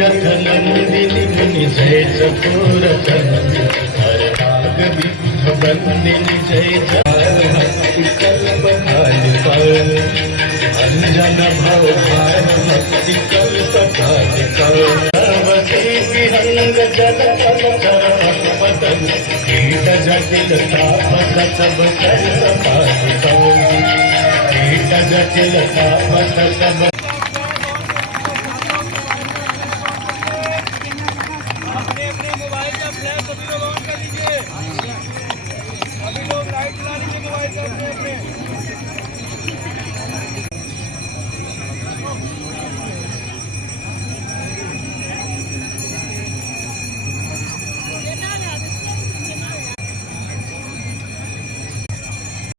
तीरथ नंदिनी मुनि जय चकोर हर नाग विद्ध बंदिनी जय चार भक्ति कल्प काल पार अंजन भव भार भक्ति कल्प काल पार्वती विहंग जल तल चरण पतन कीट जटिल तापस सब कर सपाट कीट जटिल तापस सब अपने मोबाइल का फ्लैश सभी लोग ऑन कर लीजिए। सभी लोग लाइट चला लीजिए मोबाइल का।